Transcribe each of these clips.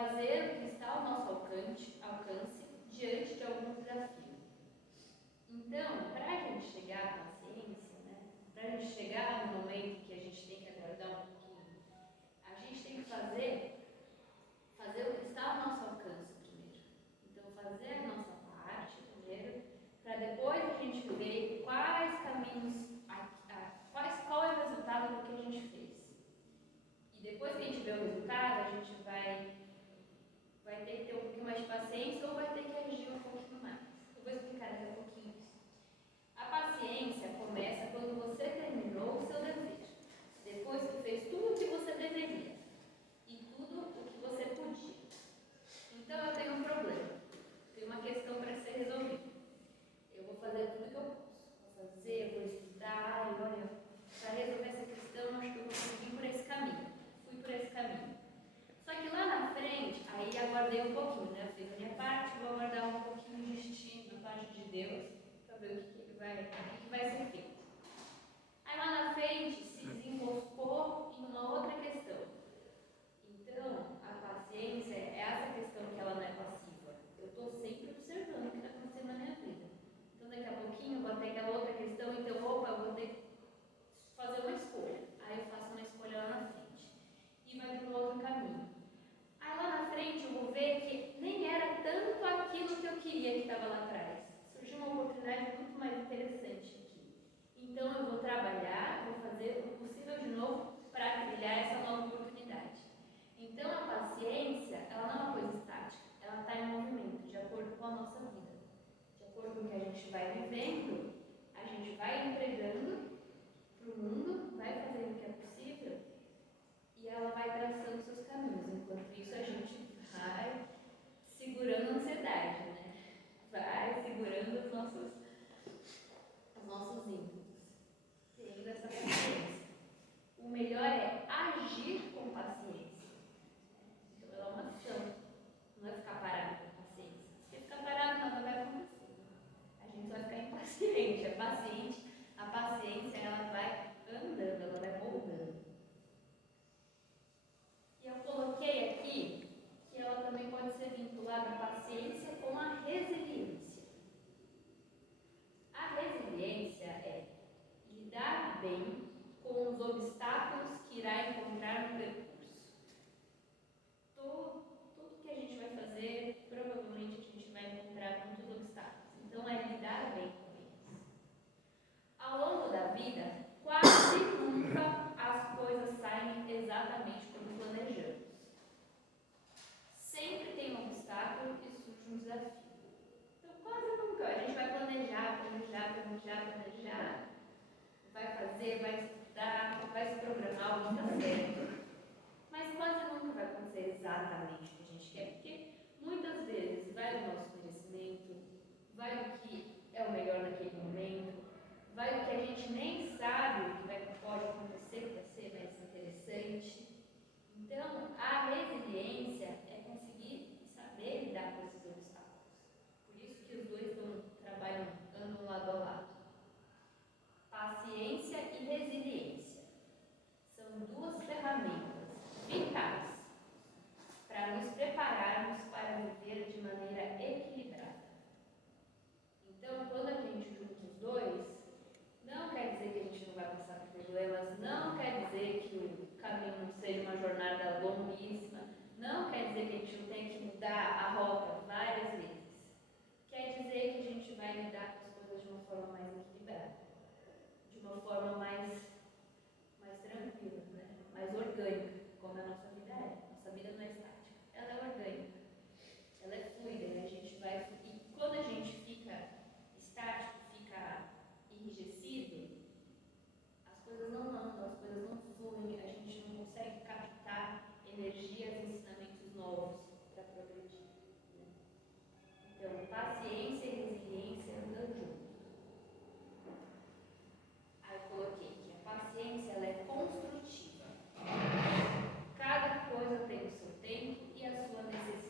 fazer o que está ao nosso alcance diante de algum desafio. Então, para a gente chegar à paciência, né, para a gente chegar no momento que a gente tem que aguardar um pouquinho, a gente tem que fazer o que está ao nosso alcance primeiro. Então, fazer a nossa parte primeiro, para depois a gente ver quais caminhos, qual é o resultado do que a gente fez. E depois que a gente vê o resultado, a gente vai ter que ter um pouquinho mais de paciência ou vai ter que agir um pouquinho mais. Eu vou explicar daqui a pouquinho isso. A paciência começa quando você terminou o seu dever. Depois que fez tudo o que você deveria e tudo o que você podia. Então eu tenho um problema, tenho uma questão para ser resolvida. Eu vou fazer tudo que eu posso. Vou fazer, vou estudar, e olha, para resolver essa questão, acho que eu vou seguir por esse caminho. Fui por esse caminho. Só que lá na frente, aí aguardei um pouquinho, né? Eu fiz a minha parte, vou aguardar um pouquinho de destino da parte de Deus, para ver o que vai ser feito. Aí lá na frente se desenroscou em uma outra questão. Então, a paciência é essa questão que ela não é passiva. Eu estou sempre observando o que está acontecendo na minha vida. Então, daqui a pouquinho eu vou ter aquela outra questão, então, eu vou ter que fazer uma escolha. Aí eu faço uma escolha lá na frente. E vai para um outro caminho. Aí lá na frente eu vou ver que nem era tanto aquilo que eu queria que estava lá atrás. Surgiu uma oportunidade muito mais interessante aqui. Então eu vou trabalhar, vou fazer o possível de novo para trilhar essa nova oportunidade. Então a paciência, ela não é uma coisa estática, ela está em movimento, de acordo com a nossa vida. De acordo com o que a gente vai vivendo, a gente vai entregando para o mundo, vai fazendo o que é possível e ela vai traçando seus caminhos. Enquanto isso, a gente vai segurando a ansiedade, né? Vai segurando os nossos ímpetos, tendo essa paciência. O melhor é agir com paciência. Então, ela é uma ação, não é ficar parado com paciência. Se ficar parado, nada vai acontecer. A gente vai ficar impaciente. A paciência, ela vai andando, ela vai moldando. E eu coloquei aqui que ela também pode ser vinculada à paciência com a resiliência. A resiliência é lidar bem com os obstáculos que irá encontrar no percurso. Tudo que a gente vai fazer, provavelmente a gente vai encontrar muitos obstáculos. Então é lidar bem com eles. Ao longo da vida, quase nunca as coisas saem exatamente como planejamos. Sempre tem um obstáculo e surge um desafio. Então, quase nunca. A gente vai planejar, vai fazer, vai estudar, vai se programar o que está certo. Mas quase nunca vai acontecer exatamente o que a gente quer, porque muitas vezes vai do nosso conhecimento, vai do que é o melhor naquele momento, vai do que a gente nem sabe o que pode acontecer, que vai ser mais interessante. Então, a resiliência é conseguir saber lidar com esses obstáculos. Por isso que os dois andam lado a lado. Paciência e resiliência são duas ferramentas vitais para nos prepararmos para viver de maneira equilibrada. Então, quando a gente junta os dois, não quer dizer que a gente não vai passar por problemas, não quer dizer que o caminho não seja uma jornada longuíssima, não quer dizer que a gente não tenha que mudar a rota várias vezes. Quer dizer que a gente vai lidar com as coisas de uma forma mais equilibrada, de uma forma mais tranquila, né? Mais orgânica, como a nossa vida é. Nossa vida não é estática, ela é orgânica, ela é fluida, né? E quando a gente fica estático, fica enrijecido, as coisas não andam, as coisas não fluem, a gente não consegue captar energias e ensinamentos novos para progredir. Né? Então, paciência e resiliência andam juntos. Aí eu coloquei que a paciência ela é construtiva. Cada coisa tem o seu tempo e a sua necessidade.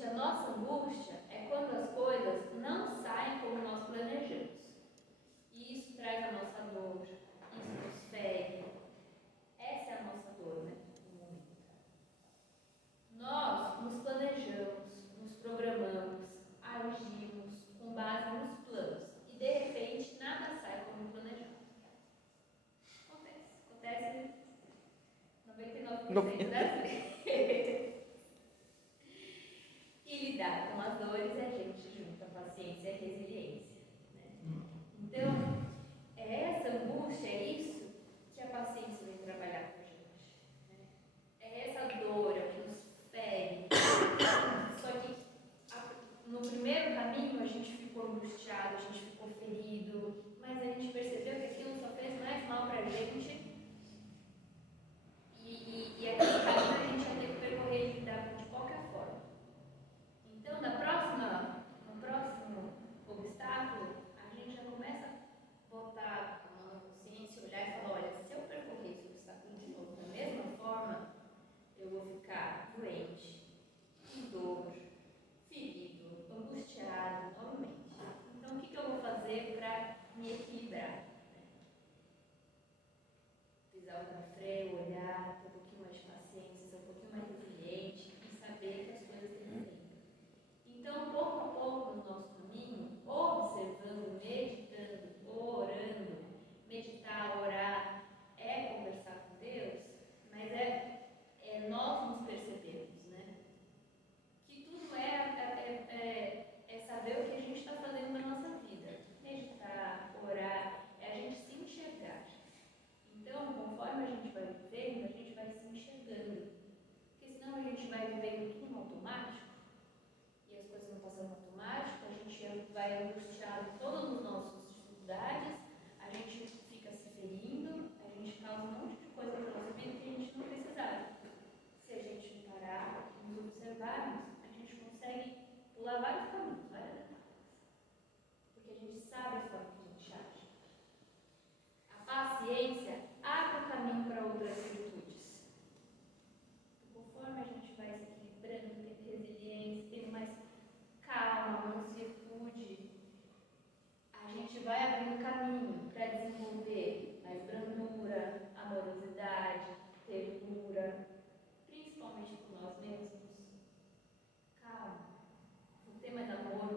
a nossa angústia é quando as coisas não saem como nós planejamos. E isso traz a nossa dor, isso nos fere. Essa é a nossa dor, né? Nós nos planejamos, nos programamos, agimos com base nos planos. E de repente nada sai como planejado. Acontece 99% das vezes. E lidar com as dores a gente junta paciência e resiliência. Né? Então, essa angústia, é isso que a paciência vem trabalhar com a gente. Né? É essa dor, é o que nos fere. Só que no primeiro caminho a gente ficou angustiado, a gente ficou ferido, mas a gente percebeu que aquilo só fez mais mal pra gente. E aquele caminho a gente ia ter que percorrer e lidar de qualquer forma. Então, no próximo obstáculo, a gente já começa a botar a mão na consciência, olhar e falar, olha, se eu percorrer esse obstáculo de novo da mesma forma, eu vou ficar doente, com dor, ferido, angustiado novamente. Então, o que eu vou fazer para me equilibrar? Pisar o freio, olhar, ter um pouquinho mais de paciência, ser um pouquinho mais resiliente e saber que as coisas têm tempo. Então, pouco a pouco no nosso caminho, observando, meditando, orando, meditar, orar, é conversar com Deus, mas é nós nos percebermos, né? Que tudo é saber o que a gente está fazendo na nossa vida. Meditar, orar, é a gente se enxergar. Então, conforme a gente vai vivendo, a gente vai se enxergando. Porque senão a gente vai vivendo tudo no automático, e as coisas vão passando no automático, a gente vai angustiado em todas as nossas dificuldades, a gente fica se ferindo, a gente causa um monte de coisa na nossa vida que a gente não precisava. Se a gente parar e nos observarmos, a gente consegue pular vários caminhos, várias etapas. Porque a gente sabe a forma que a gente age. A paciência abre o caminho para outras virtudes. Conforme a gente vai se equilibrando, tendo resiliência, tendo mais calma, mansuetude, a gente vai abrindo caminho para desenvolver mais brandura, amorosidade, ternura, principalmente com nós mesmos. Calma, vou ter mais amor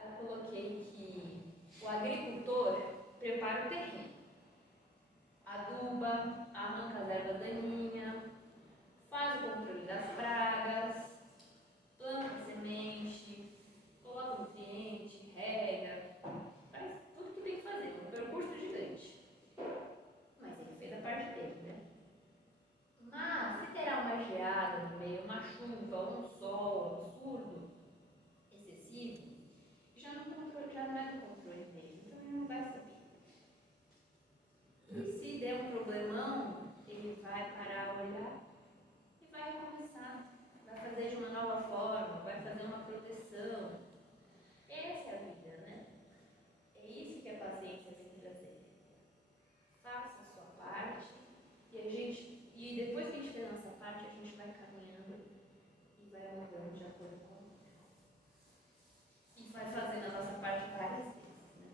Aí eu coloquei que o agricultor prepara o terreno, aduba, arranca as ervas daninhas, faz o controle das pragas, planta a semente, coloca nutriente, rega, faz tudo que tem que fazer, um percurso gigante. Mas ele fez a parte dele, né? Mas se terá uma geada no meio, uma chuva, um sol absurdo, excessivo, já não é do controle dele, então ele não vai saber. E se der um problemão, ele vai parar a olhar e vai recomeçar. Vai fazer de uma nova forma, vai fazer uma proteção. Essa é a vida, né? É isso que a paciência tem que trazer. Faça a sua parte e depois que a gente fez a nossa parte, a gente vai caminhando e vai mudando de acordo com o outro. E vai fazendo a nossa parte várias vezes, né?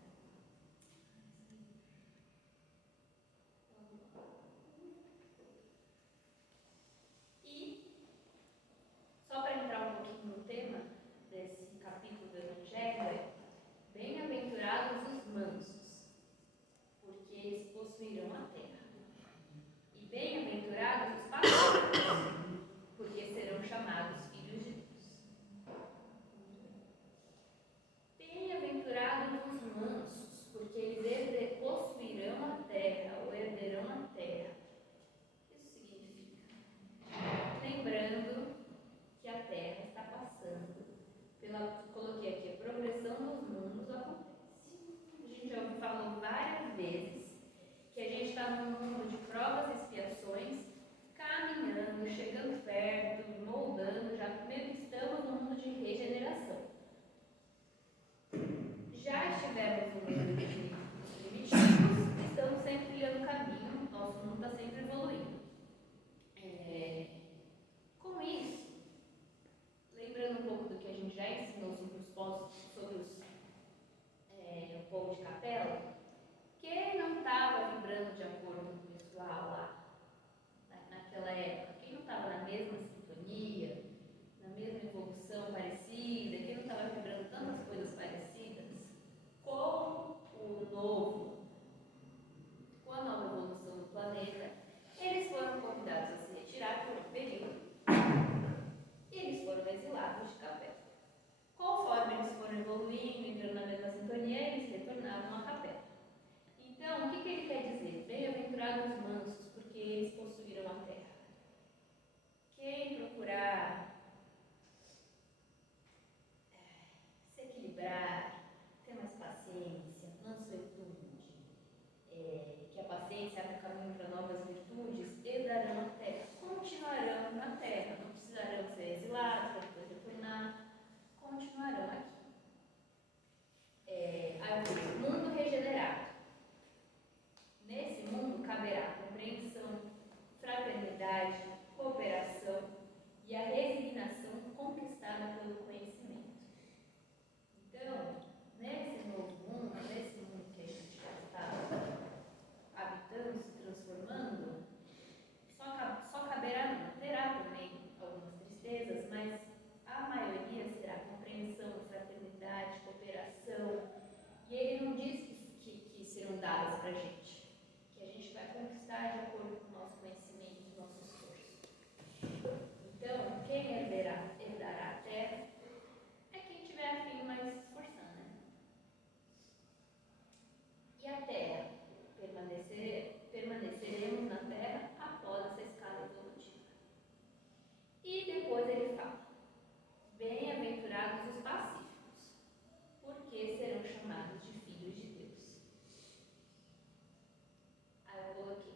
E só para entrar um pouquinho no tema desse capítulo do Evangelho, é bem-aventurados os mansos, porque eles possuirão a terra. E bem-aventurados os pacíficos, porque serão chamados filhos de Deus. Bem-aventurados os mansos, porque eles possuirão a terra, ou herderão a terra. Isso significa, lembrando que a terra está passando coloquei aqui, a progressão dos mundos acontece. A gente já falou várias vezes que a gente está num mundo de provas e expiações, caminhando, chegando perto, moldando, já meio que estamos no mundo de regeneração. Já estivemos no mundo de primitivos, estamos sempre trilhando o caminho, nosso mundo está sempre evoluindo. Com isso, lembrando um pouco do que a gente já ensinou sobre o povo de capela, quem não estava vibrando de acordo com o pessoal lá, naquela época, quem não estava na mesma sintonia, na mesma evolução parecida, quem não estava vibrando tantas coisas parecidas, com com a nova evolução do planeta, eles foram convidados a se retirar por um período e eles foram exilados de capela. Conforme eles foram evoluindo, entrando na mesma sintonia, eles retornavam à capela. Então, o que ele quer dizer? Bem-aventurados os mansos, porque eles possuíram a terra. Quem procurar se equilibrar, ter mais paciência, mansuetude, que a paciência abre o caminho para novas virtudes, herdarão a terra, continuarão na terra, não precisarão ser exilados para depois retornar, continuarão aqui. Mundo regenerado. Nesse mundo caberá compreensão, fraternidade, cooperação e a resignação conquistada pelo conhecimento. Então, nesse novo mundo, nesse mundo que a gente já está habitando, se transformando, só caberá não. Terá também algumas tristezas, mas a maioria será compreensão, fraternidade, cooperação. E ele não diz que serão dadas para a gente, que a gente vai conquistar de acordo com o nosso conhecimento, com o nosso esforço. Então, quem herdará a terra é quem tiver a fim mais se esforçar, né? E a terra, permaneceremos na terra após essa escala evolutiva. E depois ele fala, bem-aventurados os pacíficos, porque serão chamados de filhos de Deus. Aí eu coloquei,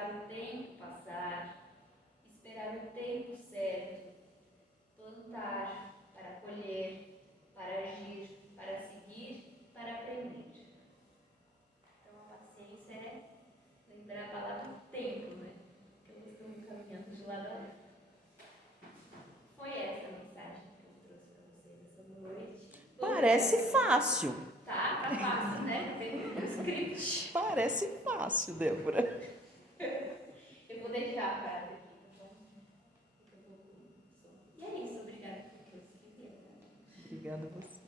observar o tempo passar, esperar o tempo certo, plantar para colher, para agir, para seguir, para aprender. Então a paciência é lembrar a palavra tempo, né? Que eu costumo caminhando de lado a lado. Foi essa a mensagem que eu trouxe para vocês essa noite. Parece fácil. Tá fácil, né? Tem um script. Parece fácil, Débora. Eu vou deixar a frase aqui, tá bom? E é isso, obrigada por você. Obrigada a você.